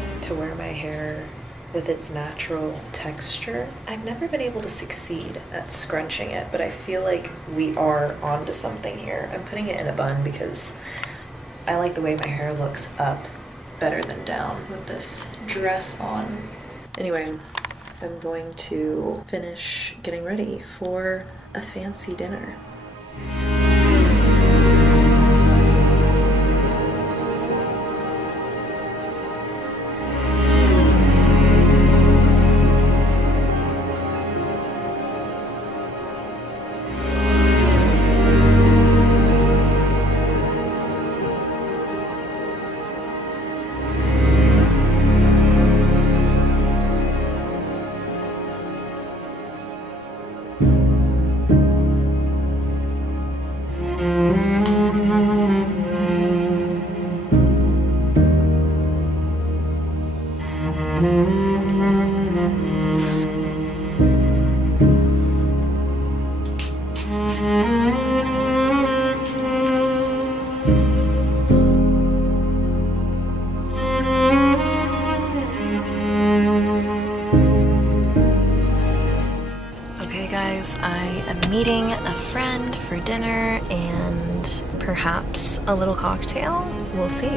trying to wear my hair with its natural texture. I've never been able to succeed at scrunching it, but I feel like we are onto something here. I'm putting it in a bun because I like the way my hair looks up better than down with this dress on. Anyway, I'm going to finish getting ready for a fancy dinner. Okay guys, I am meeting a friend for dinner and perhaps a little cocktail. We'll see.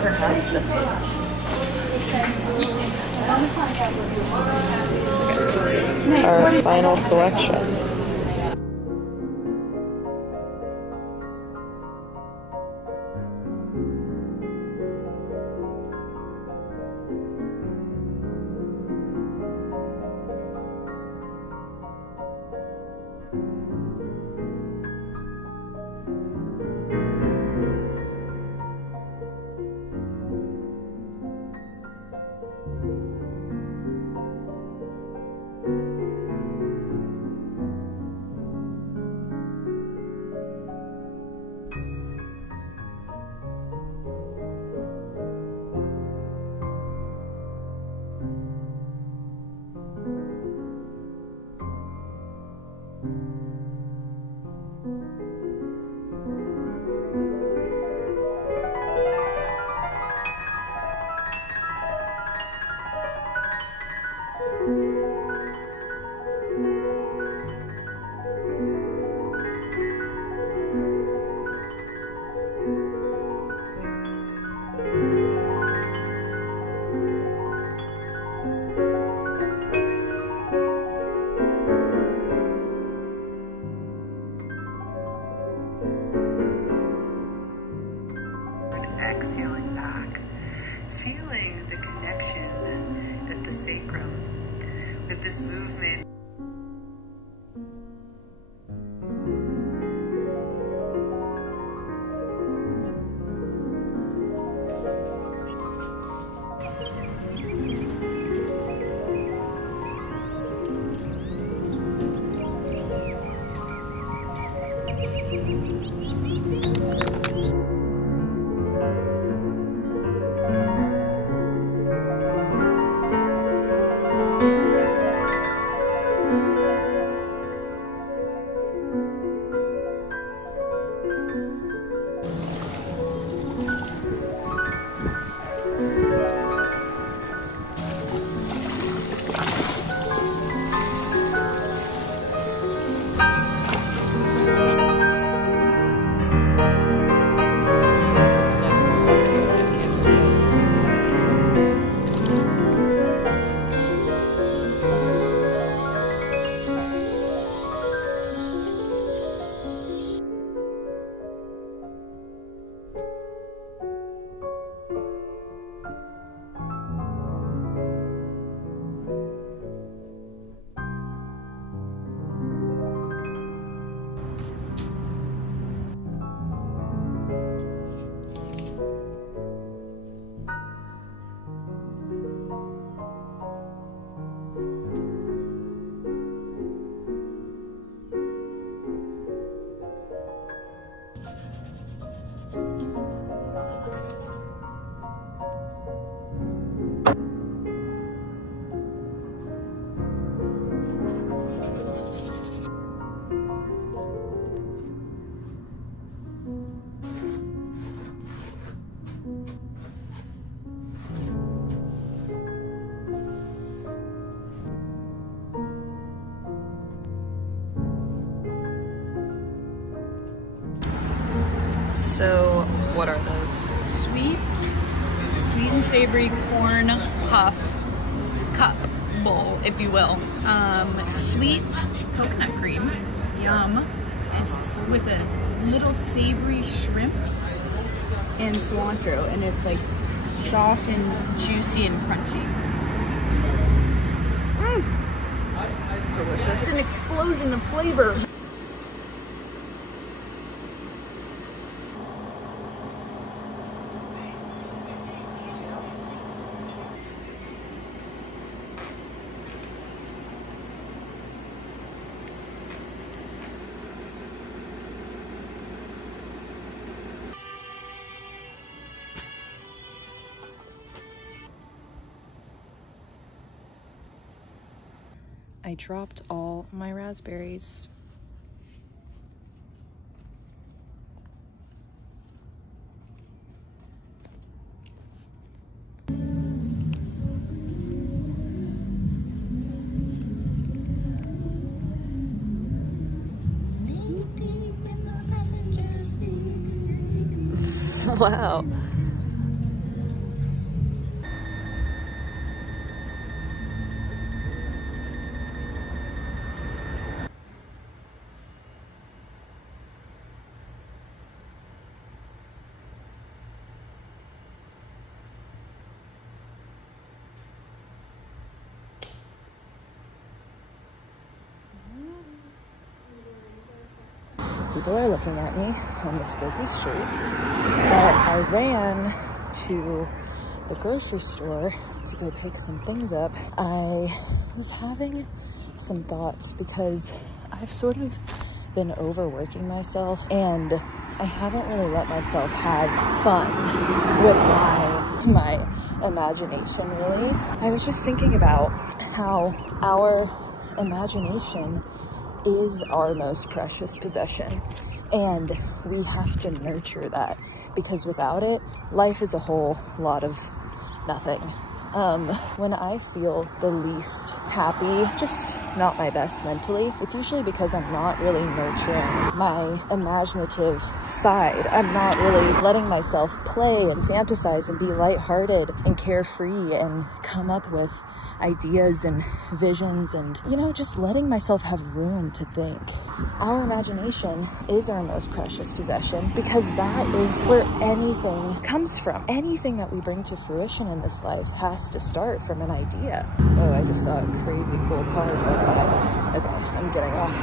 Perhaps this one. Our final selection. Exhaling back, feeling the connection at the sacrum with this movement. So what are those? Sweet and savory corn puff cup bowl, if you will. Sweet coconut cream, yum. It's with a little savory shrimp and cilantro, and it's like soft and juicy and crunchy. Delicious. It's an explosion of flavor. I dropped all my raspberries. Wow. People are looking at me on this busy street, but I ran to the grocery store to go pick some things up. I was having some thoughts because I've sort of been overworking myself and I haven't really let myself have fun with my imagination, really. I was just thinking about how our imagination is our most precious possession, and we have to nurture that, because without it, life is a whole lot of nothing. When I feel the least happy, just not my best mentally, it's usually because I'm not really nurturing my imaginative side. I'm not really letting myself play and fantasize and be lighthearted and carefree and come up with ideas and visions and, you know, just letting myself have room to think. Our imagination is our most precious possession because that is where anything comes from. Anything that we bring to fruition in this life has to start from an idea. Oh, I just saw a crazy cool car go by. Okay, I'm getting off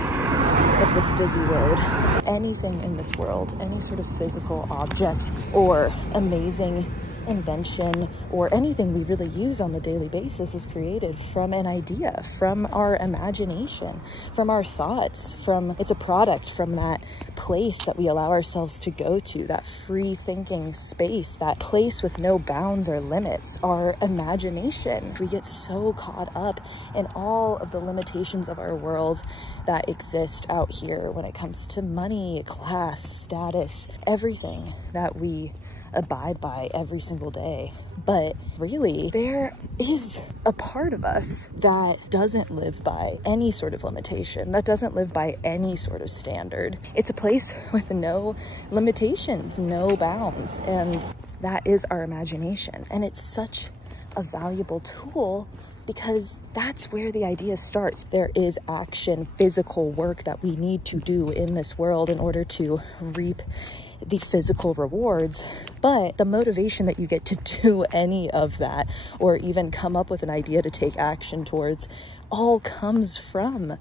of this busy road. Anything in this world, any sort of physical object or amazing invention or anything we really use on the daily basis is created from an idea, from our imagination, from our thoughts, it's a product from that place that we allow ourselves to go to, that free thinking space, that place with no bounds or limits, our imagination. We get so caught up in all of the limitations of our world that exist out here when it comes to money, class, status, everything that we abide by every single day. But really, there is a part of us that doesn't live by any sort of limitation, that doesn't live by any sort of standard. It's a place with no limitations, no bounds, and that is our imagination. And it's such a valuable tool because that's where the idea starts. There is action, physical work that we need to do in this world in order to reap the physical rewards, but the motivation that you get to do any of that or even come up with an idea to take action towards all comes from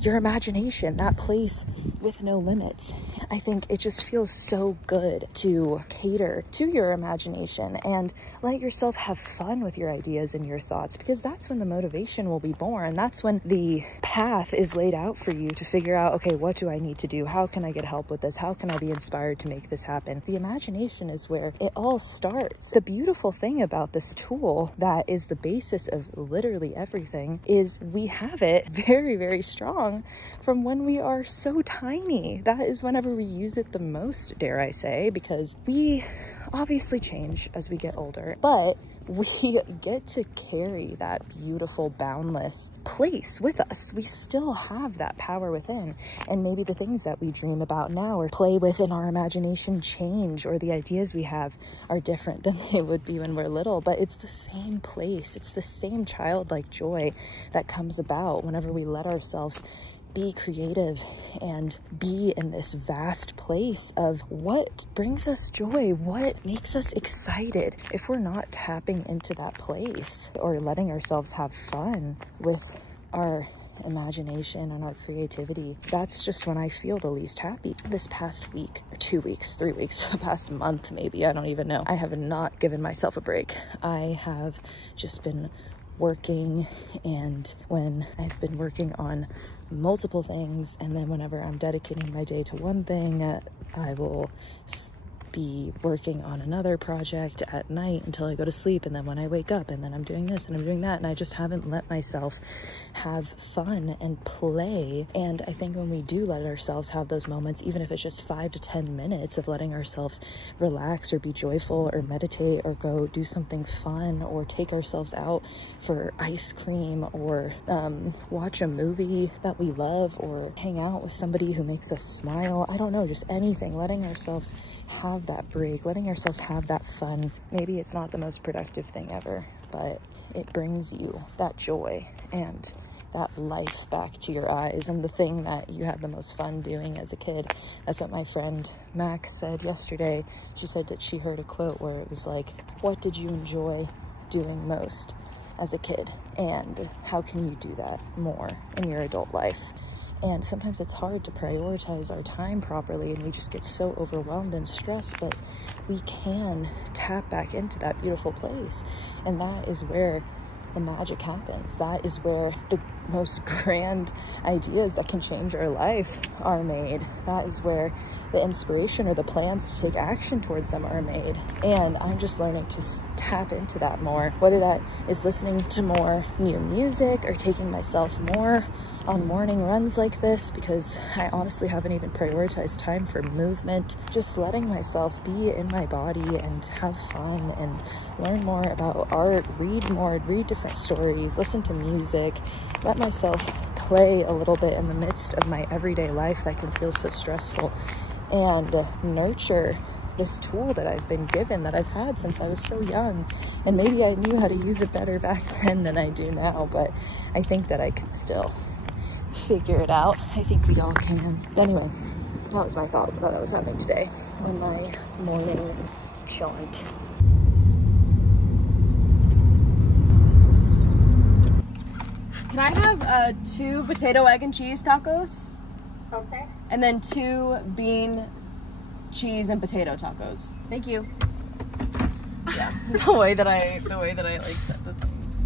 your imagination, that place with no limits. I think it just feels so good to cater to your imagination and let yourself have fun with your ideas and your thoughts, because that's when the motivation will be born. That's when the path is laid out for you to figure out, okay, what do I need to do? How can I get help with this? How can I be inspired to make this happen? The imagination is where it all starts. The beautiful thing about this tool that is the basis of literally everything is we have it very, very strong from when we are so tiny. That is whenever we use it the most, dare I say, because we obviously change as we get older, but we get to carry that beautiful, boundless place with us. We still have that power within. And maybe the things that we dream about now or play with in our imagination change, or the ideas we have are different than they would be when we're little, but it's the same place. It's the same childlike joy that comes about whenever we let ourselves be creative and be in this vast place of what brings us joy, what makes us excited. If we're not tapping into that place or letting ourselves have fun with our imagination and our creativity, that's just when I feel the least happy. This past week, or 2 weeks, 3 weeks, the past month maybe, I don't even know, I have not given myself a break. I have just been working, and when I've been working on multiple things, and then whenever I'm dedicating my day to one thing, I will be working on another project at night until I go to sleep, and then when I wake up, and then I'm doing this and I'm doing that, and I just haven't let myself have fun and play. And I think when we do let ourselves have those moments, even if it's just 5 to 10 minutes of letting ourselves relax or be joyful or meditate or go do something fun or take ourselves out for ice cream or watch a movie that we love or hang out with somebody who makes us smile, I don't know, just anything, letting ourselves have that break, letting ourselves have that fun. Maybe it's not the most productive thing ever, but it brings you that joy and that life back to your eyes, and the thing that you had the most fun doing as a kid. That's what my friend Max said yesterday. She said that she heard a quote where it was like, what did you enjoy doing most as a kid, and how can you do that more in your adult life? And sometimes it's hard to prioritize our time properly, and we just get so overwhelmed and stressed, but we can tap back into that beautiful place. And that is where the magic happens. That is where the most grand ideas that can change our life are made. That is where the inspiration or the plans to take action towards them are made. And I'm just learning to tap into that more, whether that is listening to more new music or taking myself more on morning runs like this, because I honestly haven't even prioritized time for movement. Just letting myself be in my body and have fun and learn more about art, read more, read different stories, listen to music, let myself play a little bit in the midst of my everyday life that can feel so stressful, and nurture this tool that I've been given, that I've had since I was so young. And maybe I knew how to use it better back then than I do now, but I think that I could still figure it out. I think we all can. Anyway, that was my thought that I was having today on my morning jaunt. Can I have 2 potato, egg, and cheese tacos? Okay. And then 2 bean, cheese, and potato tacos. Thank you. Yeah, the way that I like set the things.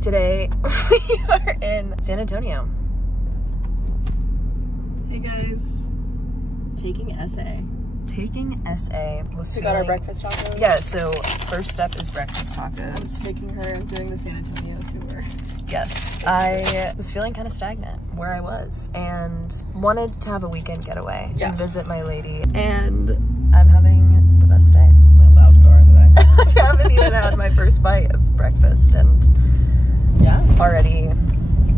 Today we are in San Antonio. Hey guys, taking SA. Taking SA. We got our breakfast tacos. Yeah, so first step is breakfast tacos. I'm taking her and doing the San Antonio tour. Yes, I was feeling kind of stagnant where I was and wanted to have a weekend getaway and visit my lady, and I'm having the best day. My loud car in the back. I haven't even had my first bite of breakfast and already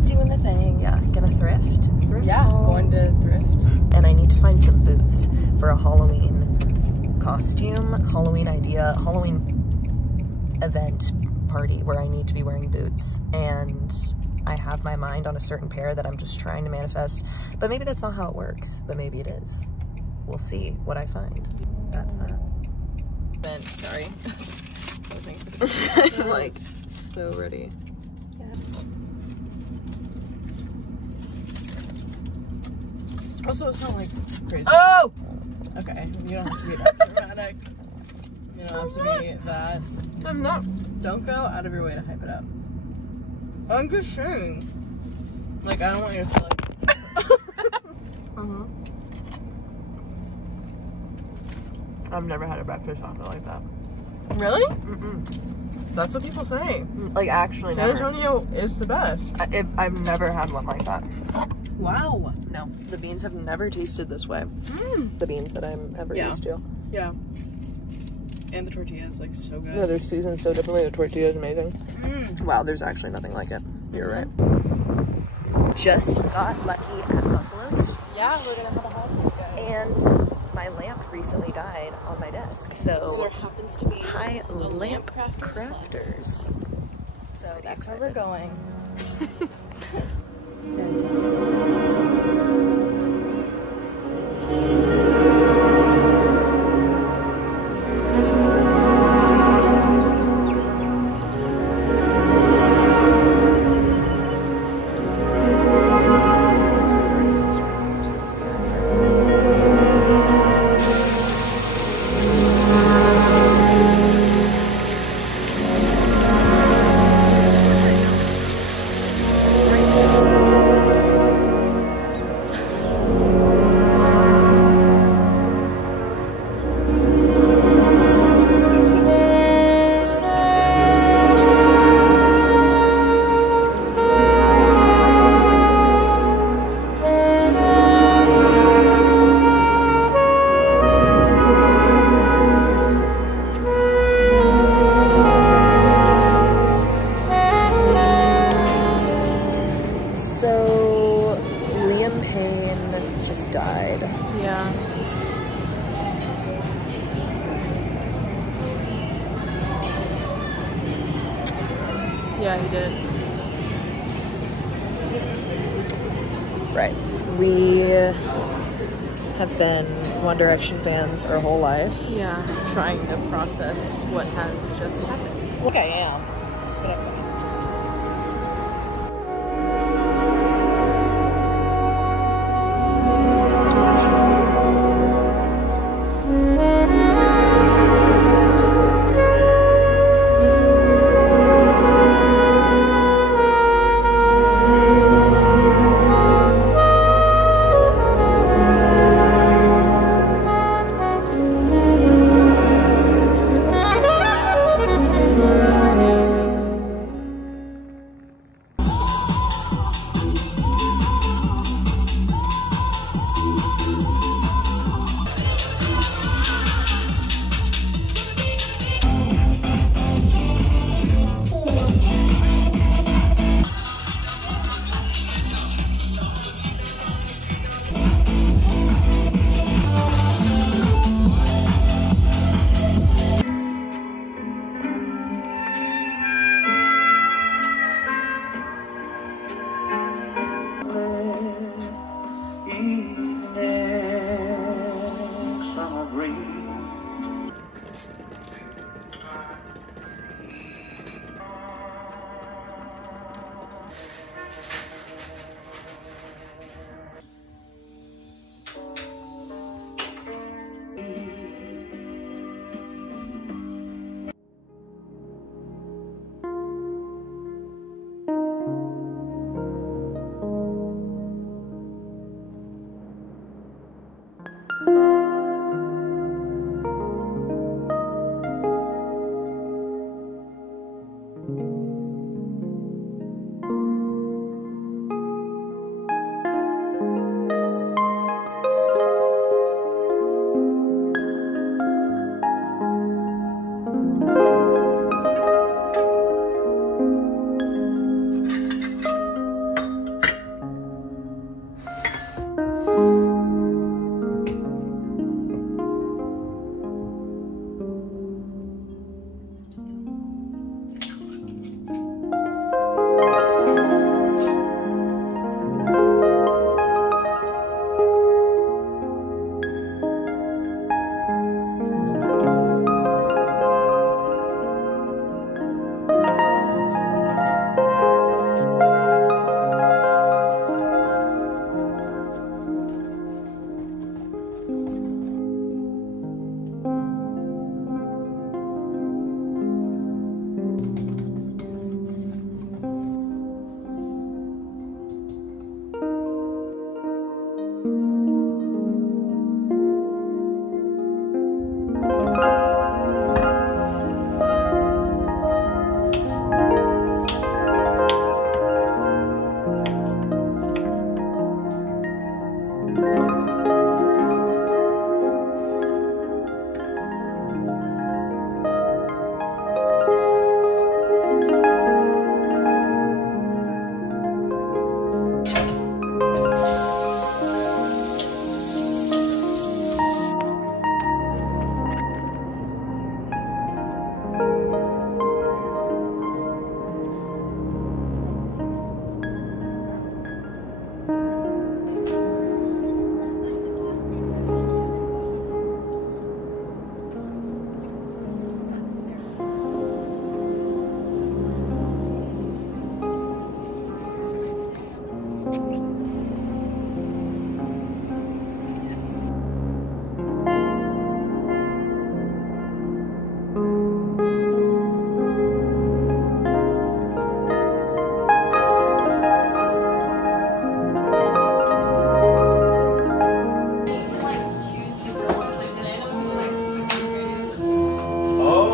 doing the thing. Yeah, gonna thrift. Yeah, haul. going to thrift. And I need to find some boots for a Halloween costume, Halloween idea, Halloween event party where I need to be wearing boots. And I have my mind on a certain pair that I'm just trying to manifest. But maybe that's not how it works, but maybe it is. We'll see what I find. That's that. Sorry. I'm like so ready. Also, it's not like crazy. Oh! Okay, you don't have to be that dramatic. You don't have to be that. I'm not. Don't go out of your way to hype it up. I'm just saying. Like, I don't want you to feel like. I've never had a breakfast taco like that. Really? Mm-mm. That's what people say. Like, actually, San never. Antonio is the best. I've never had one like that. Wow. No, the beans have never tasted this way. The beans that I'm ever used to. Yeah. And the tortilla is like so good. Yeah, they're seasoned so differently. The tortilla is amazing. Wow, there's actually nothing like it. You're right. Just got lucky at Buffalo's. Yeah, we're gonna have a hot dog. And my lamp recently died on my desk. So There happens to be hi, a lamp crafters. crafters. So that's where we're going. So Liam Payne just died. Yeah. Yeah, he did. Right. We have been One Direction fans our whole life. Yeah, trying to process what has just happened. Like I am. But I'm fine.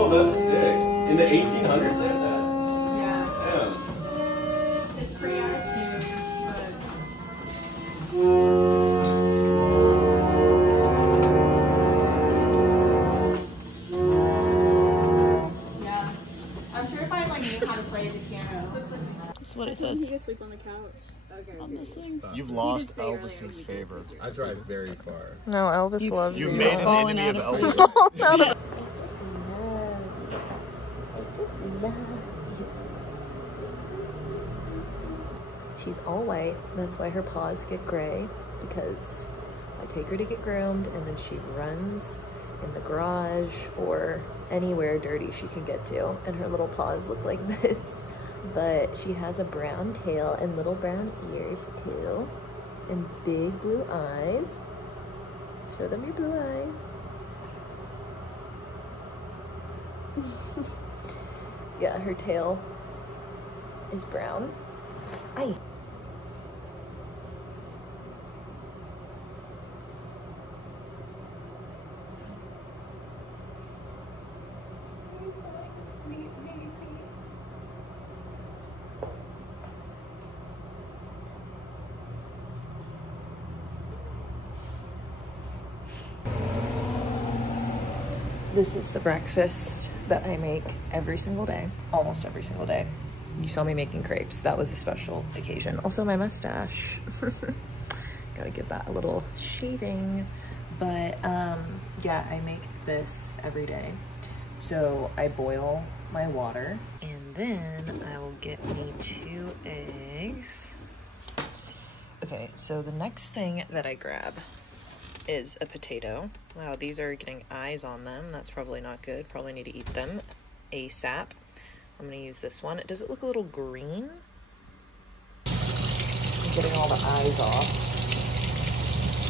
Oh, that's sick. In the 1800s they had that? Yeah. Damn. It's pretty out of tune, but yeah. I'm sure if I like knew how to play the piano. That's what it says You can sleep on the couch. Okay. on this thing. You've lost Elvis's favor. I drive very far. No, Elvis loves You you. made an Fallen enemy out of of Elvis. She's all white. That's why her paws get gray, because I take her to get groomed and then she runs in the garage or anywhere dirty she can get to, and her little paws look like this. But she has a brown tail and little brown ears too, and big blue eyes. Show them your blue eyes. Yeah, her tail is brown. Aye. This is the breakfast that I make every single day, almost every single day. You saw me making crepes. That was a special occasion. Also my mustache. Gotta give that a little shaving. But yeah, I make this every day. So I boil my water and then I will get me 2 eggs. Okay, so the next thing that I grab is a potato. Wow, these are getting eyes on them. That's probably not good. Probably need to eat them ASAP. I'm gonna use this one. Does it look a little green? I'm getting all the eyes off.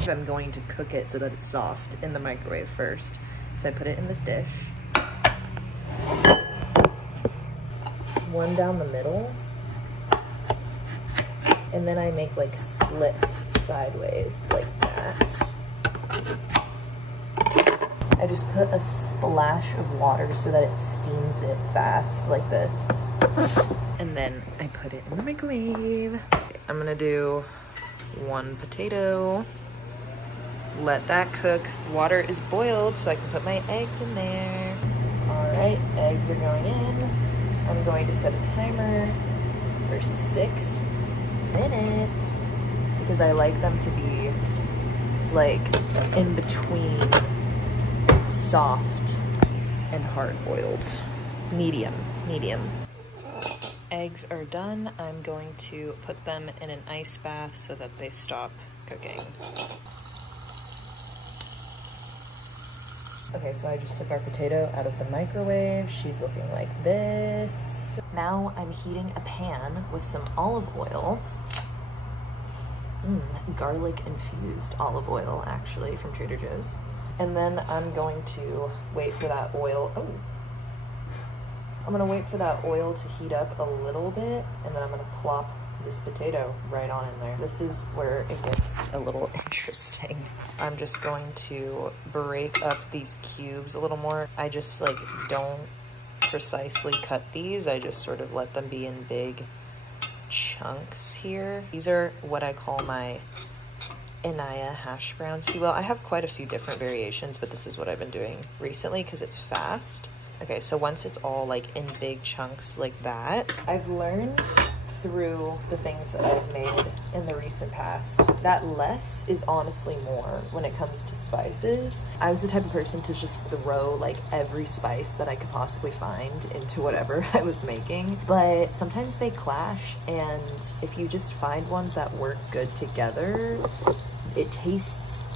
I'm going to cook it so that it's soft in the microwave first. So I put it in this dish. One down the middle. And then I make like slits sideways like that. I just put a splash of water so that it steams it fast like this. And then I put it in the microwave. I'm gonna do 1 potato. Let that cook. Water is boiled so I can put my eggs in there. All right, eggs are going in. I'm going to set a timer for 6 minutes because I like them to be like in between soft and hard boiled. Medium. Eggs are done. I'm going to put them in an ice bath so that they stop cooking. Okay, so I just took our potato out of the microwave. She's looking like this. Now I'm heating a pan with some olive oil. Garlic infused olive oil, actually, from Trader Joe's. And then I'm going to wait for that oil. I'm gonna wait for that oil to heat up a little bit, and then I'm gonna plop this potato right on in there. This is where it gets a little interesting. I'm just going to break up these cubes a little more. I just like don't precisely cut these. I just sort of let them be in big chunks here. These are what I call my Anaya hash browns, if you will. I have quite a few different variations, but this is what I've been doing recently because it's fast. Okay, so once it's all like in big chunks like that, I've learned through the things that I've made in the recent past that less is honestly more when it comes to spices. I was the type of person to just throw like every spice that I could possibly find into whatever I was making, but sometimes they clash, and if you just find ones that work good together, it tastes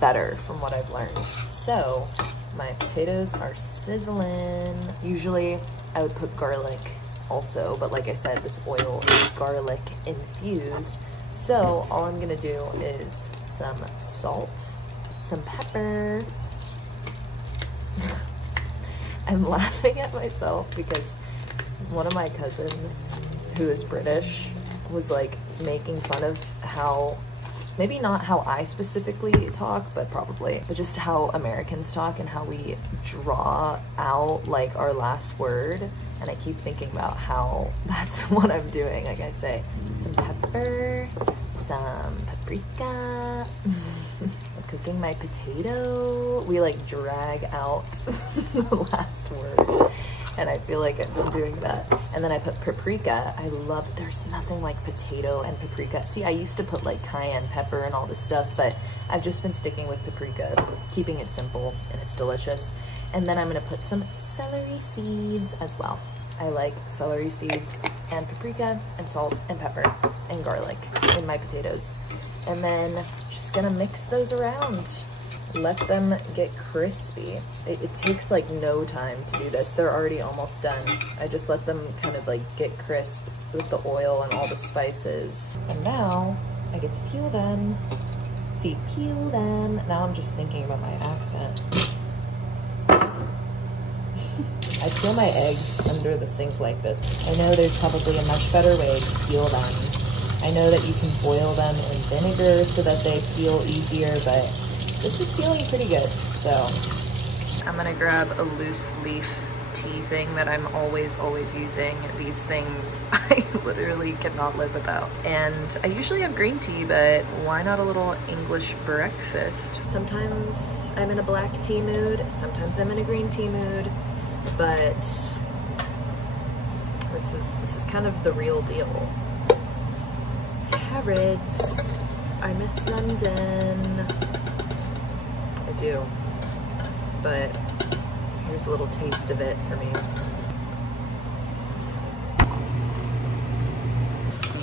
better from what I've learned. So my potatoes are sizzling. Usually I would put garlic also, but like I said, this oil is garlic infused. So all I'm gonna do is some salt, some pepper. I'm laughing at myself because one of my cousins, who is British, was like making fun of how Maybe not how I specifically talk, but probably. But just how Americans talk and how we draw out like our last word. And I keep thinking about how that's what I'm doing. Like I say, some pepper, some paprika. I'm cooking my potato. We like drag out the last word. And I feel like I've been doing that. And then I put paprika. I love, there's nothing like potato and paprika. See, I used to put like cayenne pepper and all this stuff, but I've just been sticking with paprika, keeping it simple, and it's delicious. And then I'm gonna put some celery seeds as well. I like celery seeds and paprika and salt and pepper and garlic in my potatoes. And then just gonna mix those around. Let them get crispy. It takes like no time to do this. They're already almost done. I just let them kind of like get crisp with the oil and all the spices. And now I get to peel them. See, peel them. Now I'm just thinking about my accent. I peel my eggs under the sink like this. I know there's probably a much better way to peel them. I know that you can boil them in vinegar so that they peel easier, but this is peeling pretty good, so. I'm gonna grab a loose leaf tea thing that I'm always using. These things I literally cannot live without. And I usually have green tea, but why not a little English breakfast? Sometimes I'm in a black tea mood, sometimes I'm in a green tea mood, but this is kind of the real deal. Carrots, I miss London. I do, but here's a little taste of it for me.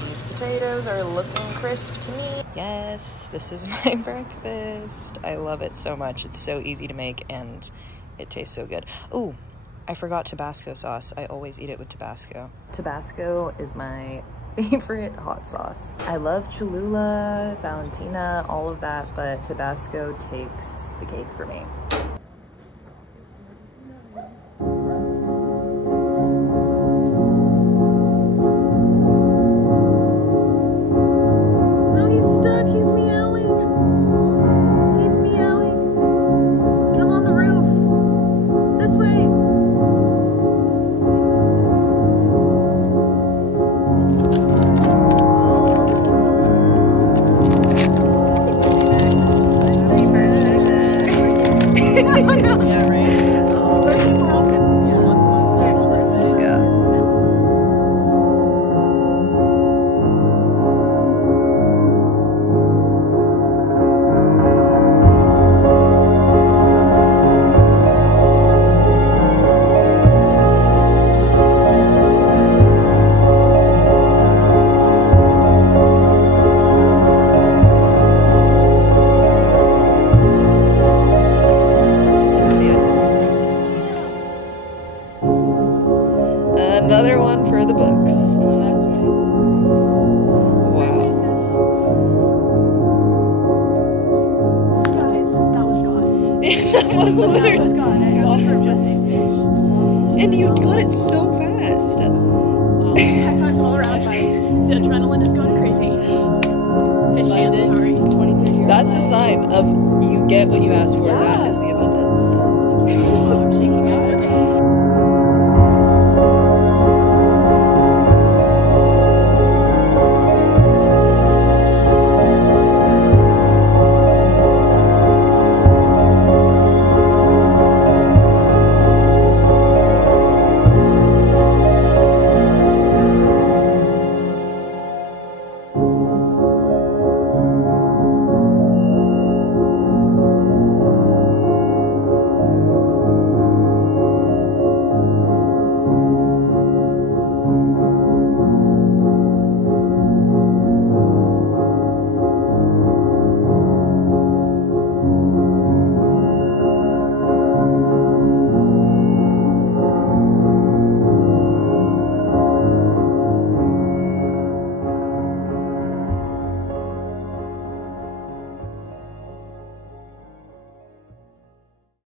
These potatoes are looking crisp to me. Yes, this is my breakfast. I love it so much. It's so easy to make and it tastes so good. Ooh, I forgot Tabasco sauce. I always eat it with Tabasco. Tabasco is my favorite hot sauce. I love Cholula, Valentina, all of that, but Tabasco takes the cake for me. Oh, he's stuck, he's meowing. He's meowing. Come on the roof. This way. Yeah, right. Birthday more often. Yeah, once a month. Sarah's birthday. Yeah. Another one for the books. Oh, that's right. Wow. Guys, that was gone. That was literally. That was gone. I also just And you got it so fast. high fives all around, guys. The adrenaline is going crazy. Fish hands, sorry. 20, 30 years. That's a sign of you get what you ask for. Yeah. That is the abundance. I'm shaking out. Okay.